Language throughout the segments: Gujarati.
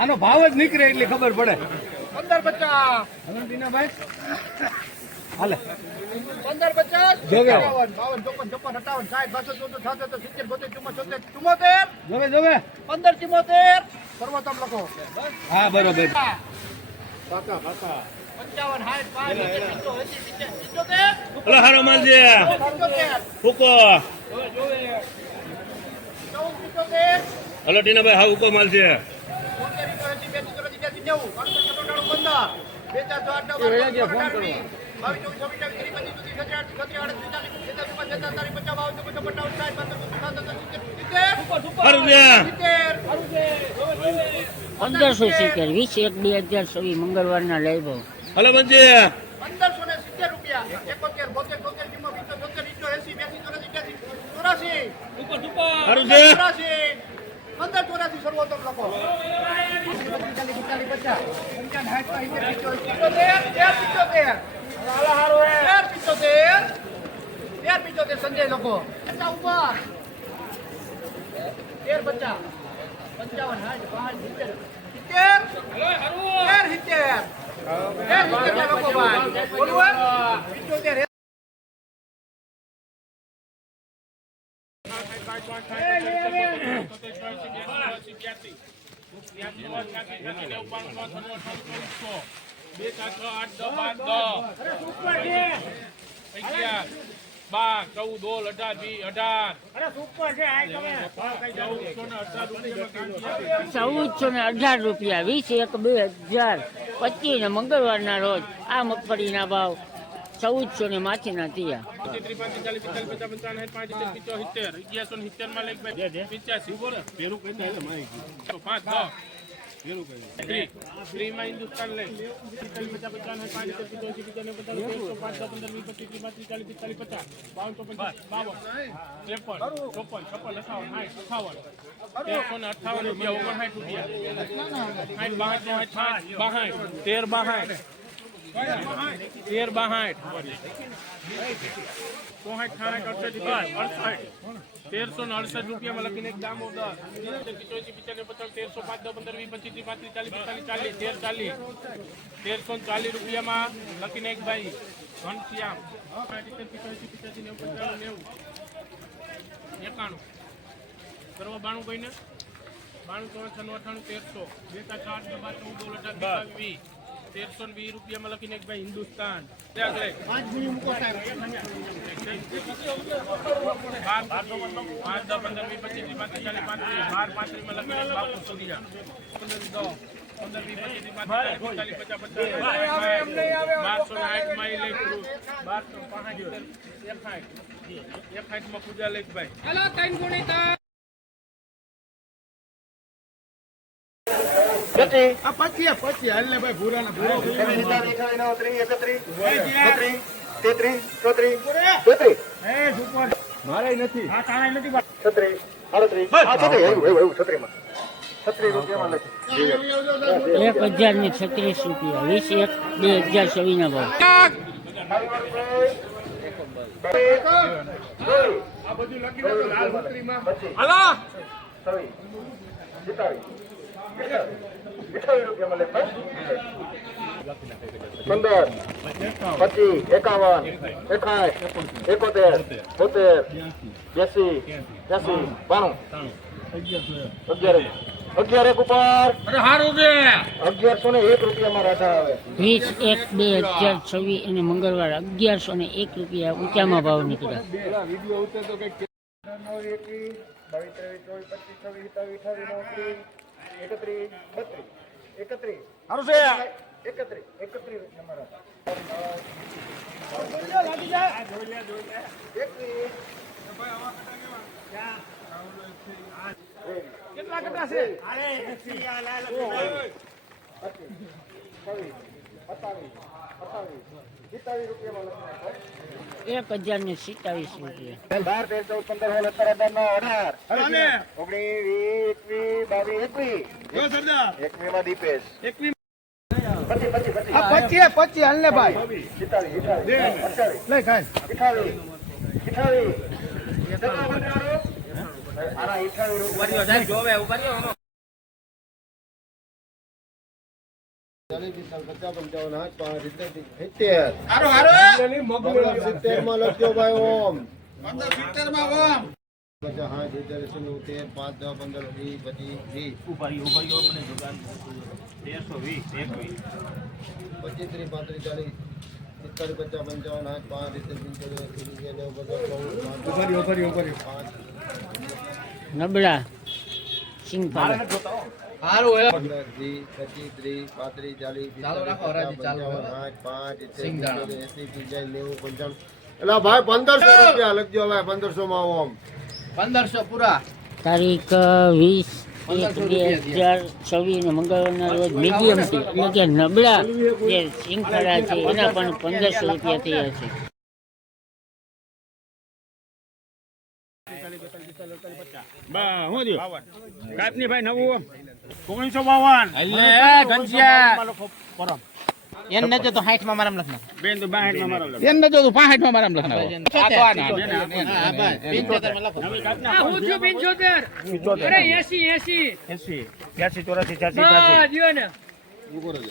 આનો ભાવ જ નીકળે એટલે ખબર પડે. 15-50 ભાઈ હાલે 15-50 જોવે 52-53-54-55-58-59-60-62-63-64-75 જોવે જોવે 15-74 સર્વોત્તમ લખો. હા બરોબર પાકા પાકા 55-60-65-75 હલો હારો માલજે હુકો હલો ટીનાભાઈ હા હુકો માલજે ₹1570 20/1/2024 મંગળવારના લાઈવ ભાવ. હલો મંજી સર્વોત્તમ લખો. સંજય લખો ₹1418 20/1/2025 મંગળવારના રોજ આ મગફળીના ભાવ 1400 માથીના થયા. હિન્દુસ્તાન લઈ 1368 રૂપિયામાં લખીને એક દામોદર 1340 રૂપિયામાં લખીને એક ભાઈ ઘનશ્યામ 91 કરવા 92 કહીને 92 96 98 1300 1320 રૂપિયામાં લખીને એક ભાઈ હિન્દુસ્તાન 12 પૂજા લેખ ભાઈ પછી હાલ ને ભાઈ ભૂરાના મારે નથી 1036 રૂપિયા 20/1/2024 ના ભાવ. આ બધું લખી દો લાલ ભૂતરીમાં હાલો 15 25 51 61 71 72 11 ઉપર 1101 રૂપિયામાં રાધા આવે. 20/1/2026 અને મંગળવાર 1101 રૂપિયા ઊંચામાં ભાવ નીકળ્યા. વિડીયો ઉતરે તો કઈક 22 23 સારું છે 31 તમારા કેટલા કટા છે? 1027 રૂપિયા 12 13 14 15 16 17 18 19 20 21 માં દીપેશ 25 હાલ ને ભાઈ 28 લઈ ખાય 28 28 હારો હારો સિત્તેર માં લખજો ભાઈ ઓમ 70 માં ઓમ 50 70 5 10 15 20 25 30 35 40 50 55 નબળા સિંગ પાડે 15 20 25 30 35 40 એલા ભાઈ 1500 રૂપિયા લખજો ભાઈ 1500 માં ઓમ 1500 પૂરા. તારીખ 20/1/2026 ને મંગળવારના રોજ મીડિયમ છે એટલે કે નબળા જે સિંગ ખરા છે એના પણ 1500 રૂપિયા થયા છે. કાપની ભાઈ નવું 1952 એટલે ઘનશ્યામ એને નજો તો 60 માં મારામ લખના. બેન તો 62 માં મારો એને નજો તો 65 માં મારામ લખના. આ તો આ ના. હા ભાઈ 75 માં લખો. આ હું છું 75. અરે 80 84 84 હા દિયો ને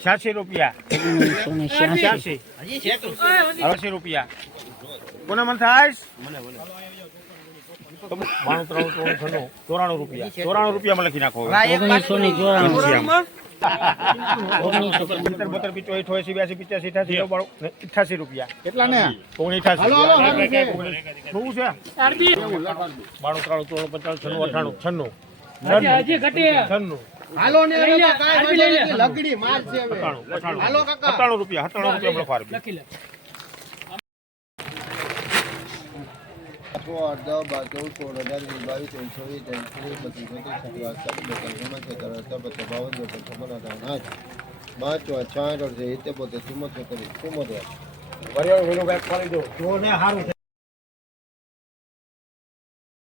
86 રૂપિયા 1986 80 રૂપિયા કોને મન થાય 94 રૂપિયા 94 રૂપિયા માં લખી નાખો 1994 88 રૂપિયા કેટલા ને? 89 હાલો, હાલો, હાલો, છે. શું છે અરબી 92 93 હજી ઘટે 96 હાલો ને લઈ લે, કાંઈ આરબી લઈ લે. નથી, લગડી માલ છે હવે. હાલો કાકા. 97 રૂપિયા લખો આરબી. લખી લે 5 60 70 75 76 77 સારું છે